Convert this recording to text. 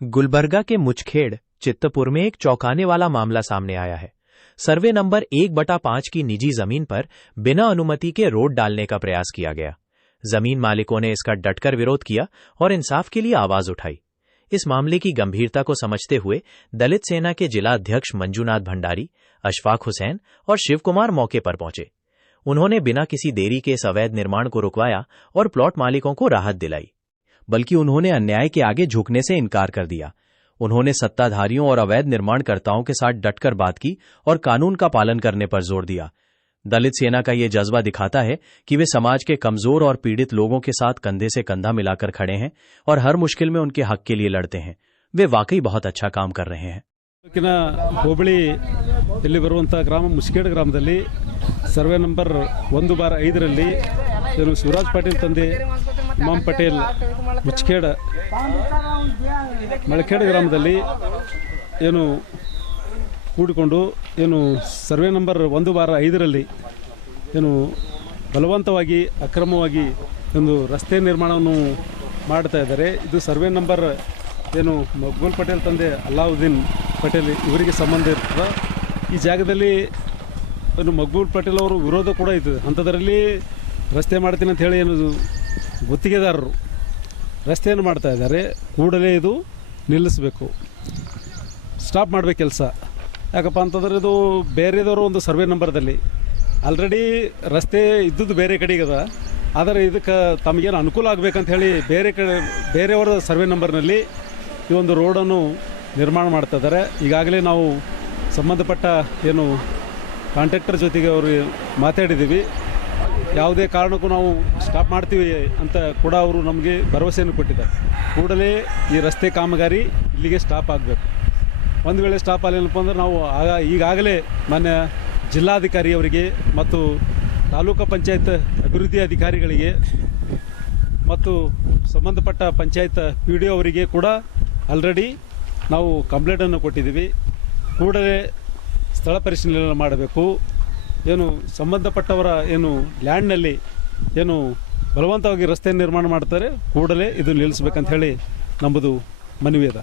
गुलबर्गा के मुचखेड़ चित्तपुर में एक चौंकाने वाला मामला सामने आया है। सर्वे नंबर 1/5 की निजी जमीन पर बिना अनुमति के रोड डालने का प्रयास किया गया। जमीन मालिकों ने इसका डटकर विरोध किया और इंसाफ के लिए आवाज उठाई। इस मामले की गंभीरता को समझते हुए दलित सेना के जिला अध्यक्ष मंजूनाथ भंडारी, अशफाक हुसैन और शिव कुमार मौके पर पहुंचे। उन्होंने बिना किसी देरी के इस अवैध निर्माण को रुकवाया और प्लॉट मालिकों को राहत दिलाई, बल्कि उन्होंने अन्याय के आगे झुकने से इनकार कर दिया। उन्होंने सत्ताधारियों और अवैध निर्माणकर्ताओं के साथ डटकर बात की और कानून का पालन करने पर जोर दिया। दलित सेना का ये जज्बा दिखाता है कि वे समाज के कमजोर और पीड़ित लोगों के साथ कंधे से कंधा मिलाकर खड़े हैं और हर मुश्किल में उनके हक के लिए लड़ते हैं। वे वाकई बहुत अच्छा काम कर रहे हैं। ಹೋಬಳಿ ಇಲ್ಲಿ ಬರುವಂತಹ ಗ್ರಾಮ ಮುಸ್ಕೇಡ್ ಗ್ರಾಮದಲ್ಲಿ ಸರ್ವೆ ನಂಬರ್ 1/5ರಲ್ಲಿ ಶಿವರಾಜ್ ಪಾಟೀಲ್ ತಂದೆ ಇಮಾಮ್ ಪಟೇಲ್ ಮುಚ್ಕೇಡ್ ಮಳಖೇಡ್ ಗ್ರಾಮದಲ್ಲಿ ಕೂಡಿಕೊಂಡು ಸರ್ವೆ ನಂಬರ್ 1/5ರಲ್ಲಿ ಬಲವಂತವಾಗಿ ಅಕ್ರಮವಾಗಿ ಒಂದು ರಸ್ತೆ ನಿರ್ಮಾಣವನ್ನು ಮಾಡ್ತಾ ಇದ್ದಾರೆ। ಇದು ಸರ್ವೆ ನಂಬರ್ ಮಕ್ಬೂಲ್ ಪಟೇಲ್ ತಂದೆ ಅಲ್ಲಾವುದ್ದೀನ್ ಪಟೇಲ್ ಇವರಿಗೆ ಸಂಬಂಧ ಇರ್ತದೆ। ಈ ಜಾಗದಲ್ಲಿ ಮಕ್ಬೂಲ್ ಪಟೇಲ್ ಅವರು ವಿರೋಧ ಕೂಡ ಇರ್ತದೆ। ಅಂಥದ್ರಲ್ಲಿ ರಸ್ತೆ ಮಾಡ್ತೀನಿ ಅಂತ ಹೇಳಿ ಗುತ್ತಿಗೆದಾರರು ರಸ್ತೆಯನ್ನು ಮಾಡ್ತಾ ಇದ್ದಾರೆ। ಕೂಡಲೇ ಇದು ನಿಲ್ಲಿಸಬೇಕು, ಸ್ಟಾಪ್ ಮಾಡಬೇಕು ಕೆಲಸ। ಯಾಕಪ್ಪ ಅಂತಂದ್ರೆ ಇದು ಬೇರೆದವರು ಒಂದು ಸರ್ವೆ ನಂಬರ್ದಲ್ಲಿ ಆಲ್ರೆಡಿ ರಸ್ತೆ ಇದ್ದದ್ದು ಬೇರೆ ಕಡೆಗದ, ಆದರೆ ಇದಕ್ಕೆ ತಮಗೇನು ಅನುಕೂಲ ಆಗಬೇಕಂತ ಹೇಳಿ ಬೇರೆಯವರ ಸರ್ವೆ ನಂಬರ್ನಲ್ಲಿ ಈ ಒಂದು ರೋಡನ್ನು ನಿರ್ಮಾಣ ಮಾಡ್ತಾ ಇದ್ದಾರೆ। ಈಗಾಗಲೇ ನಾವು ಸಂಬಂಧಪಟ್ಟ ಕಾಂಟ್ರಾಕ್ಟರ್ ಜೊತೆಗೆ ಅವರು ಮಾತಾಡಿದ್ದೀವಿ। ಯಾವುದೇ ಕಾರಣಕ್ಕೂ ನಾವು ಸ್ಟಾಪ್ ಮಾಡ್ತೀವಿ ಅಂತ ಕೂಡ ಅವರು ನಮಗೆ ಭರವಸೆಯನ್ನು ಕೊಟ್ಟಿದ್ದಾರೆ। ಕೂಡಲೇ ಈ ರಸ್ತೆ ಕಾಮಗಾರಿ ಇಲ್ಲಿಗೆ ಸ್ಟಾಪ್ ಆಗಬೇಕು। ಒಂದು ವೇಳೆ ಸ್ಟಾಪ್ ಆಗಲಿಲ್ಲಪ್ಪ ಅಂದ್ರೆ ನಾವು ಈಗಾಗಲೇ ಮಾನ್ಯ ಜಿಲ್ಲಾಧಿಕಾರಿ ಅವರಿಗೆ ಮತ್ತು ತಾಲೂಕು ಪಂಚಾಯತ್ ಅಭಿವೃದ್ಧಿ ಅಧಿಕಾರಿಗಳಿಗೆ ಮತ್ತು ಸಂಬಂಧಪಟ್ಟ ಪಂಚಾಯತ್ PDO ಅವರಿಗೆ ಕೂಡ ಆಲ್ರೆಡಿ ನಾವು ಕಂಪ್ಲೇಂಟನ್ನು ಕೊಟ್ಟಿದ್ದೀವಿ। ಕೂಡಲೇ ಸ್ಥಳ ಪರಿಶೀಲನೆ ಮಾಡಬೇಕು। ಸಂಬಂಧಪಟ್ಟವರ ಲ್ಯಾಂಡ್ನಲ್ಲಿ ಬಲವಂತವಾಗಿ ರಸ್ತೆ ನಿರ್ಮಾಣ ಮಾಡ್ತಾರೆ, ಕೂಡಲೇ ಇದು ನಿಲ್ಲಿಸಬೇಕಂತ ಹೇಳಿ ನಮ್ಮದು ಮನವಿ ಅದ।